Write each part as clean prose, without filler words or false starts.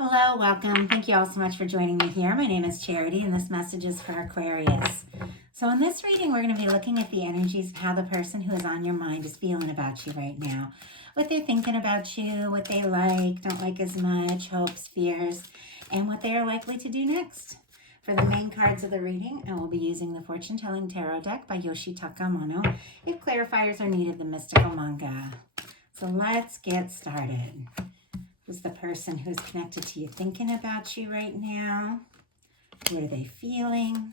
Hello, welcome. Thank you all so much for joining me here. My name is Charity, and this message is for Aquarius. So in this reading, we're going to be looking at the energies of how the person who is on your mind is feeling about you right now. What they're thinking about you, what they like, don't like as much, hopes, fears, and what they are likely to do next. For the main cards of the reading, I will be using the Fortune Telling Tarot deck by Yoshitaka Amano. If clarifiers are needed, the Mystical Manga. So let's get started. Who's the person who's connected to you thinking about you right now? What are they feeling?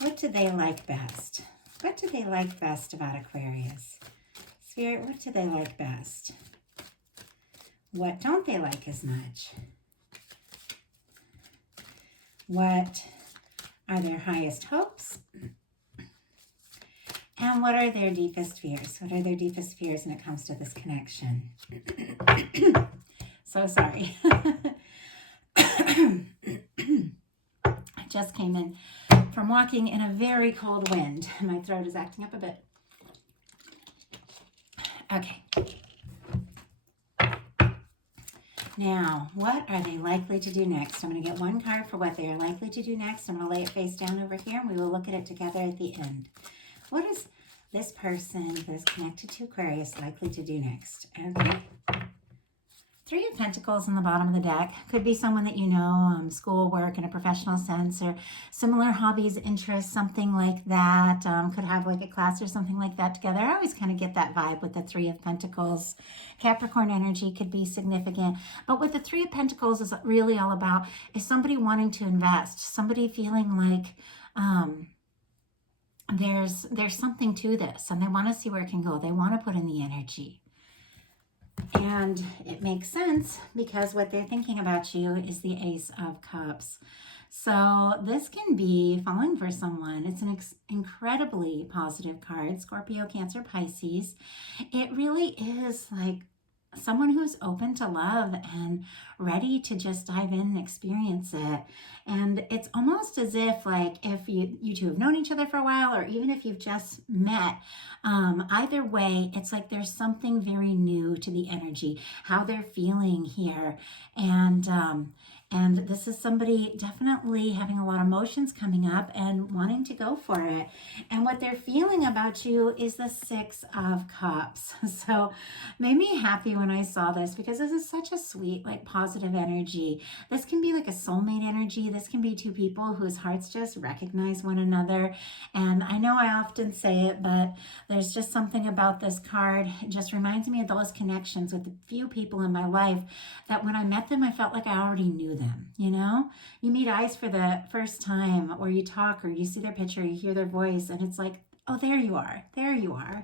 What do they like best? What do they like best about Aquarius? Spirit, what do they like best? What don't they like as much? What are their highest hopes? And what are their deepest fears? What are their deepest fears when it comes to this connection? So sorry. I just came in from walking in a very cold wind. My throat is acting up a bit. Okay. Now, what are they likely to do next? I'm going to get one card for what they are likely to do next. I'm going to lay it face down over here, and we will look at it together at the end. What is this person that is connected to Aquarius likely to do next? Okay. Three of Pentacles in the bottom of the deck. Could be someone that you know, school, work in a professional sense, or similar hobbies, interests, something like that. Could have like a class or something like that together. I always kind of get that vibe with the Three of Pentacles. Capricorn energy could be significant. But what the Three of Pentacles is really all about is somebody wanting to invest, somebody feeling like there's something to this, and they want to see where it can go. They want to put in the energy. And it makes sense because what they're thinking about you is the Ace of Cups. So this can be falling for someone. It's an incredibly positive card. Scorpio, Cancer, Pisces. It really is like someone who's open to love and ready to just dive in and experience it. And it's almost as if like if you two have known each other for a while, or even if you've just met, either way, it's like there's something very new to the energy, how they're feeling here. And this is somebody definitely having a lot of emotions coming up and wanting to go for it. And what they're feeling about you is the Six of Cups. So made me happy when I saw this because this is such a sweet, like positive energy. This can be like a soulmate energy. This can be two people whose hearts just recognize one another. And I know I often say it, but there's just something about this card. It just reminds me of those connections with the few people in my life that when I met them, I felt like I already knew them. You know, you meet eyes for the first time, or you talk, or you see their picture, you hear their voice, and it's like, oh, there you are,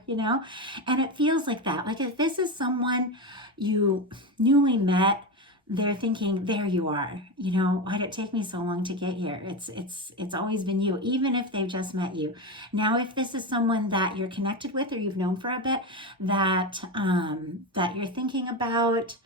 you know? And it feels like that. Like if this is someone you newly met, they're thinking, there you are, you know, why'd it take me so long to get here? It's always been you, even if they've just met you. Now, if this is someone that you're connected with or you've known for a bit, that you're thinking about,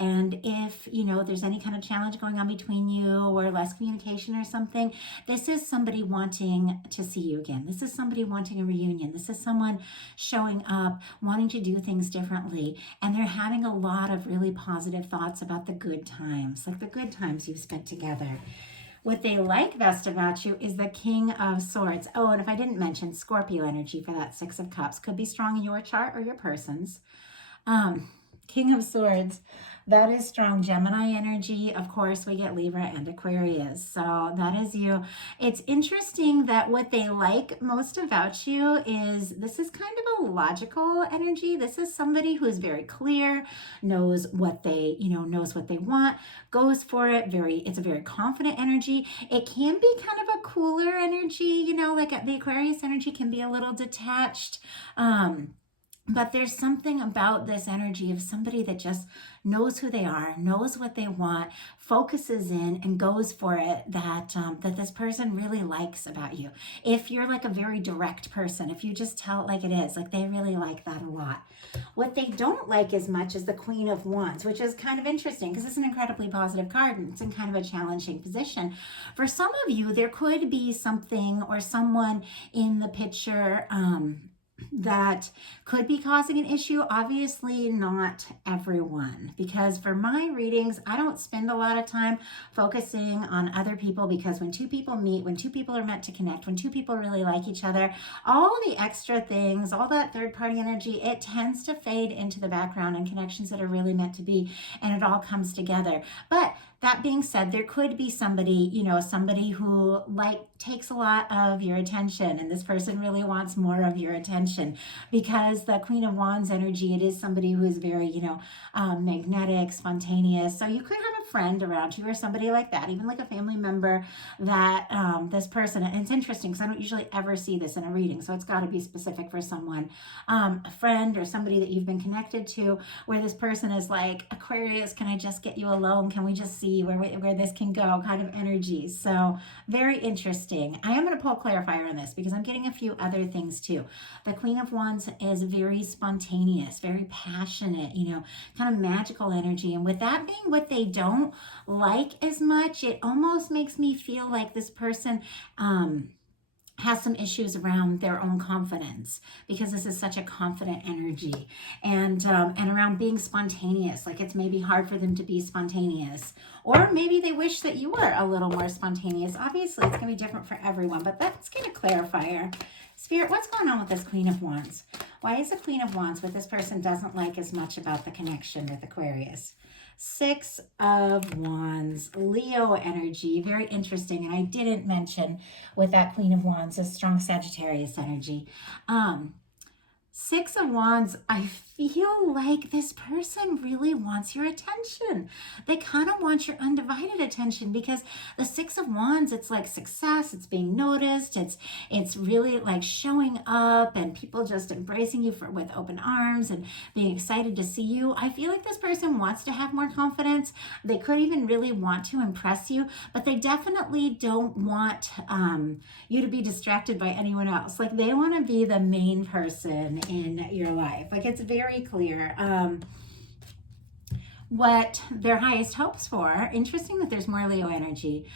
and if, you know, there's any kind of challenge going on between you or less communication or something, this is somebody wanting to see you again. This is somebody wanting a reunion. This is someone showing up, wanting to do things differently. And they're having a lot of really positive thoughts about the good times, like the good times you've spent together. What they like best about you is the King of Swords. Oh, and if I didn't mention, Scorpio energy for that Six of Cups could be strong in your chart or your person's. King of Swords, that is strong Gemini energy. Of course, we get Libra and Aquarius. So that is you. It's interesting that what they like most about you is this is kind of a logical energy. This is somebody who is very clear, knows what they, knows what they want, goes for it. It's a very confident energy. It can be kind of a cooler energy, like the Aquarius energy can be a little detached. But there's something about this energy of somebody that just knows who they are, knows what they want, focuses in and goes for it, that this person really likes about you. If you're like a very direct person, if you just tell it like it is, like they really like that a lot. What they don't like as much is the Queen of Wands, which is kind of interesting because it's an incredibly positive card and it's in kind of a challenging position. For some of you, there could be something or someone in the picture that could be causing an issue. Obviously not everyone, because for my readings, I don't spend a lot of time focusing on other people, because when two people meet, when two people are meant to connect, when two people really like each other, all the extra things, all that third party energy, it tends to fade into the background, and connections that are really meant to be, and it all comes together. But that being said, there could be somebody, somebody who takes a lot of your attention, and this person really wants more of your attention, because the Queen of Wands energy, it is somebody who is very, magnetic, spontaneous. So you could have a friend around you or somebody like that, even like a family member that this person, and it's interesting because I don't usually ever see this in a reading, so it's got to be specific for someone, a friend or somebody that you've been connected to, where this person is like, Aquarius, can I just get you alone? Can we just see where this can go, kind of energy. So very interesting. I am going to pull a clarifier on this because I'm getting a few other things too. The Queen of Wands is very spontaneous, very passionate, kind of magical energy. And with that being what they don't like as much, it almost makes me feel like this person has some issues around their own confidence, because this is such a confident energy, and around being spontaneous. Like, it's maybe hard for them to be spontaneous, or maybe they wish that you were a little more spontaneous. Obviously, it's going to be different for everyone, but let's get a clarifier. Spirit, what's going on with this Queen of Wands? Why is the Queen of Wands what this person doesn't like as much about the connection with Aquarius? Six of Wands, Leo energy, very interesting. And I didn't mention with that Queen of Wands a strong Sagittarius energy. Six of Wands, I feel like this person really wants your attention. They kind of want your undivided attention, because the Six of Wands, it's like success, it's being noticed, it's really like showing up, and people just embracing you with open arms and being excited to see you. I feel like this person wants to have more confidence. They could even really want to impress you, but they definitely don't want you to be distracted by anyone else. Like, they want to be the main person in your life. Like, it's very clear what their highest hopes for. Interesting that there's more Leo energy,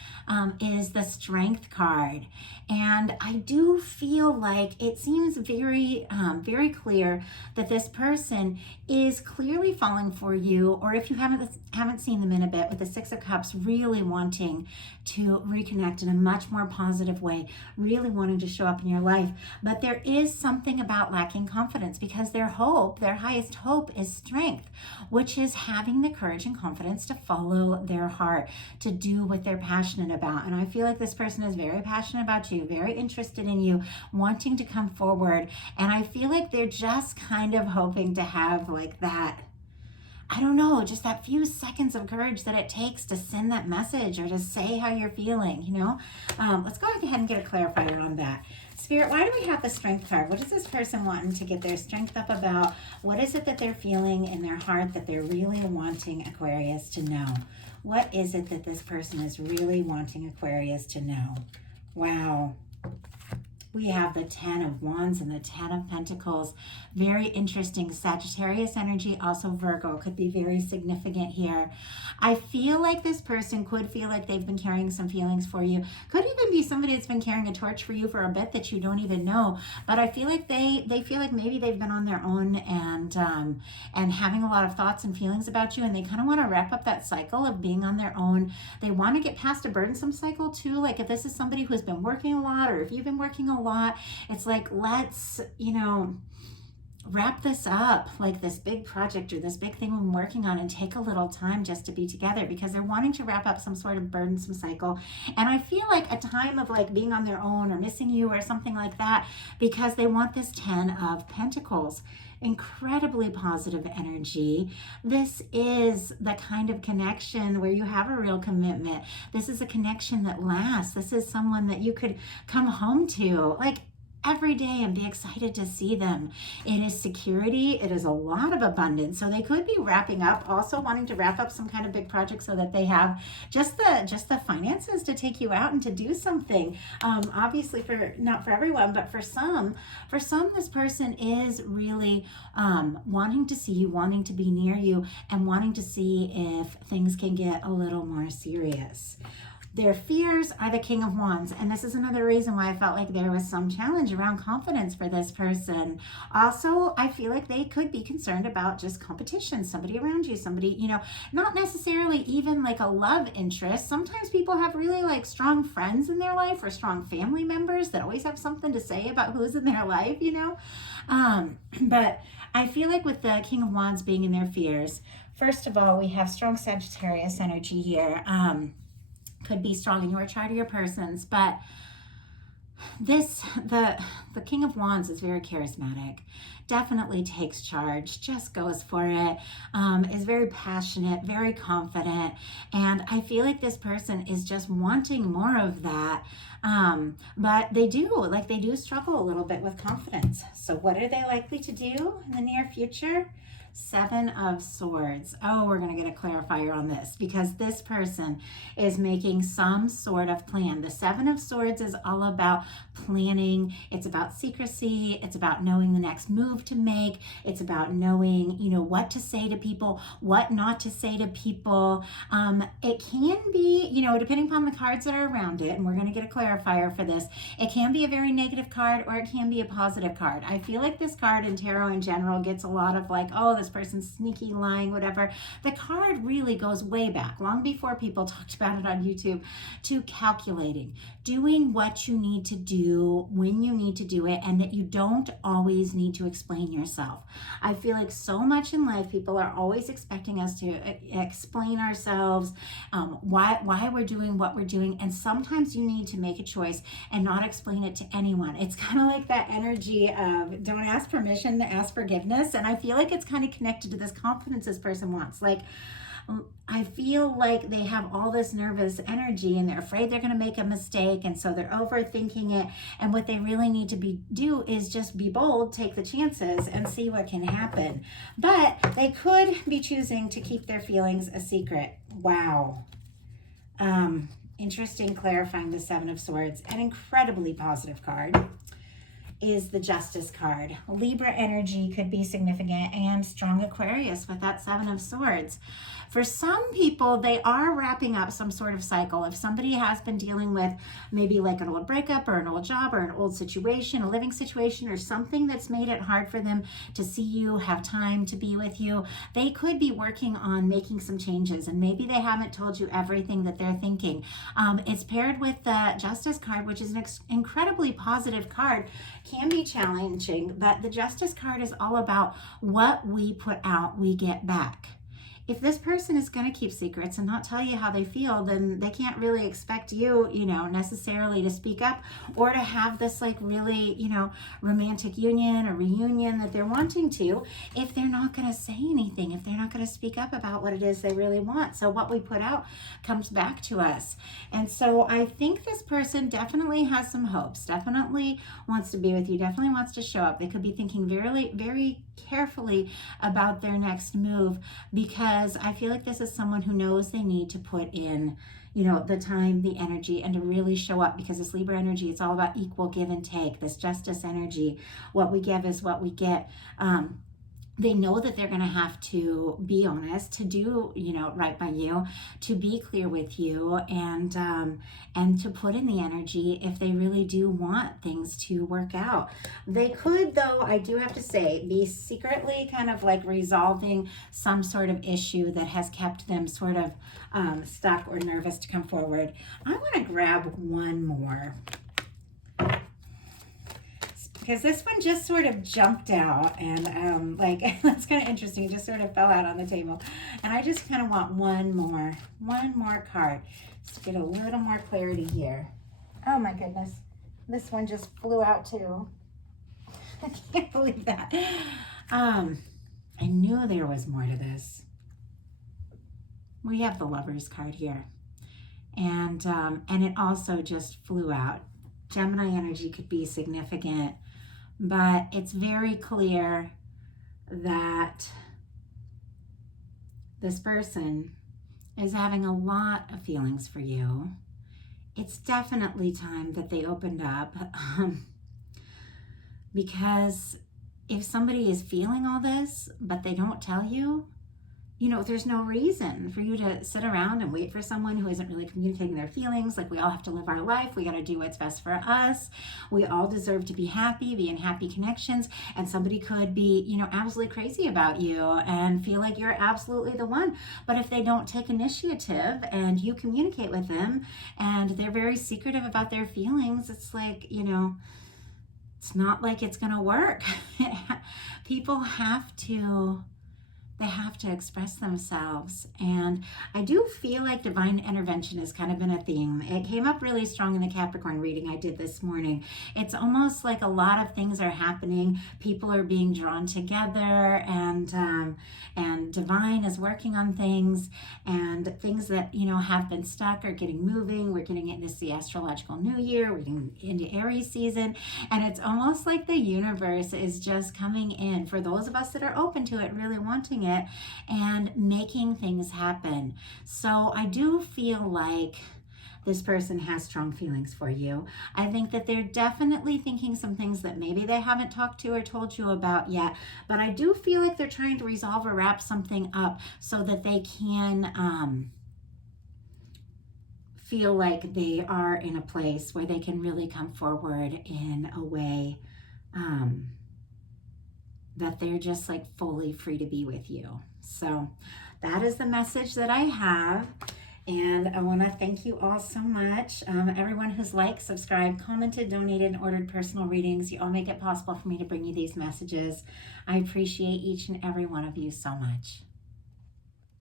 is the Strength card. And I do feel like it seems very, very clear that this person is clearly falling for you, or if you haven't seen them in a bit, with the Six of Cups, really wanting to reconnect in a much more positive way, really wanting to show up in your life. But there is something about lacking confidence, because their highest hope is strength, which is having the courage and confidence to follow their heart, to do what they're passionate about. And I feel like this person is very passionate about you, very interested in you, wanting to come forward. And I feel like they're just kind of hoping to have like that, I don't know, just that few seconds of courage that it takes to send that message or to say how you're feeling, Let's go ahead and get a clarifier on that. Spirit, why do we have the Strength card? What is this person wanting to get their strength up about? What is it that they're feeling in their heart that they're really wanting Aquarius to know? What is it that this person is really wanting Aquarius to know? Wow. We have the Ten of Wands and the Ten of Pentacles. Very interesting. Sagittarius energy, also Virgo, could be very significant here. I feel like this person could feel like they've been carrying some feelings for you. Could even be somebody that's been carrying a torch for you for a bit that you don't even know. But I feel like they feel like maybe they've been on their own and having a lot of thoughts and feelings about you, and they kind of want to wrap up that cycle of being on their own. They want to get past a burdensome cycle too. Like, if this is somebody who has been working a lot, or if you've been working a lot, it's like, let's, wrap this up, like this big project or this big thing we're working on, and take a little time just to be together, because they're wanting to wrap up some sort of burdensome cycle. And I feel like a time of like being on their own or missing you or something like that, because they want this Ten of Pentacles. Incredibly positive energy. This is the kind of connection where you have a real commitment. This is a connection that lasts. This is someone that you could come home to like every day and be excited to see them. It is security. It is a lot of abundance. So they could be wrapping up, also wanting to wrap up some kind of big project so that they have just the finances to take you out and to do something. Obviously, not for everyone, but for some, this person is really wanting to see you, wanting to be near you, and wanting to see if things can get a little more serious. Their fears are the King of Wands. And this is another reason why I felt like there was some challenge around confidence for this person. Also, I feel like they could be concerned about just competition, somebody around you, somebody, you know, not necessarily even like a love interest. Sometimes people have really like strong friends in their life or strong family members that always have something to say about who's in their life, you know. But I feel like with the King of Wands being in their fears, first of all, we have strong Sagittarius energy here. Could be strong in your chart or your person's, but the King of Wands is very charismatic, definitely takes charge, just goes for it, is very passionate, very confident, and I feel like this person is just wanting more of that. But they do struggle a little bit with confidence. So what are they likely to do in the near future? Seven of Swords. Oh, we're going to get a clarifier on this because this person is making some sort of plan. The Seven of Swords is all about planning. It's about secrecy. It's about knowing the next move to make. It's about knowing, you know, what to say to people, what not to say to people. It can be, you know, depending upon the cards that are around it, and we're going to get a clarifier for this, it can be a very negative card or it can be a positive card. I feel like this card in tarot in general gets a lot of like, oh, this person's sneaky, lying, whatever. The card really goes way back, long before people talked about it on YouTube, to calculating, doing what you need to do when you need to do it, and that you don't always need to explain yourself. I feel like so much in life, people are always expecting us to explain ourselves, why we're doing what we're doing, and sometimes you need to make a choice and not explain it to anyone. It's kind of like that energy of don't ask permission, ask forgiveness, and I feel like it's kind of connected to this confidence this person wants. Like, I feel like they have all this nervous energy and they're afraid they're going to make a mistake, and so they're overthinking it, and what they really need to do is just be bold, take the chances, and see what can happen. But they could be choosing to keep their feelings a secret. Wow. Interesting, clarifying the Seven of Swords. An incredibly positive card is the Justice card. Libra energy could be significant, and strong Aquarius with that Seven of Swords. For some people, they are wrapping up some sort of cycle. If somebody has been dealing with maybe like an old breakup or an old job or an old situation, a living situation, or something that's made it hard for them to see you, have time to be with you, they could be working on making some changes, and maybe they haven't told you everything that they're thinking. It's paired with the Justice card, which is an incredibly positive card. Can be challenging, but the Justice card is all about what we put out, we get back. If this person is going to keep secrets and not tell you how they feel, then they can't really expect you, you know, necessarily to speak up or to have this like really, you know, romantic union or reunion that they're wanting to, if they're not going to say anything, if they're not going to speak up about what it is they really want. So what we put out comes back to us. And so I think this person definitely has some hopes, definitely wants to be with you, definitely wants to show up. They could be thinking very, very carefully about their next move, because I feel like this is someone who knows they need to put in, you know, the time, the energy, and to really show up, because this Libra energy, it's all about equal give and take. This Justice energy, what we give is what we get. They know that they're going to have to be honest, to do, you know, right by you, to be clear with you, and to put in the energy if they really do want things to work out. They could, though, I do have to say, be secretly kind of like resolving some sort of issue that has kept them sort of stuck or nervous to come forward. I want to grab one more, because this one just sort of jumped out, and like that's kind of interesting. It just sort of fell out on the table, and I just kind of want one more card to get a little more clarity here. Oh my goodness, this one just flew out too. I can't believe that. I knew there was more to this. We have the Lovers card here, and it also just flew out. Gemini energy could be significant, but it's very clear that this person is having a lot of feelings for you. It's definitely time that they opened up, because if somebody is feeling all this, but they don't tell you, there's no reason for you to sit around and wait for someone who isn't really communicating their feelings. Like, we all have to live our life. We got to do what's best for us. We all deserve to be happy, be in happy connections. And somebody could be, absolutely crazy about you and feel like you're absolutely the one. But if they don't take initiative and you communicate with them and they're very secretive about their feelings, it's like, it's not like it's going to work. People have to express themselves. And I do feel like divine intervention has kind of been a theme. It came up really strong in the Capricorn reading I did this morning. It's almost like a lot of things are happening. People are being drawn together, and divine is working on things, and things that, have been stuck are getting moving. We're getting into the astrological new year. We're getting into Aries season. And it's almost like the universe is just coming in for those of us that are open to it, really wanting it, and making things happen. So I do feel like this person has strong feelings for you. I think that they're definitely thinking some things that maybe they haven't talked to or told you about yet, but I do feel like they're trying to resolve or wrap something up so that they can feel like they are in a place where they can really come forward in a way that they're just like fully free to be with you. So that is the message that I have. And I want to thank you all so much. Everyone who's liked, subscribed, commented, donated, and ordered personal readings. You all make it possible for me to bring you these messages. I appreciate each and every one of you so much.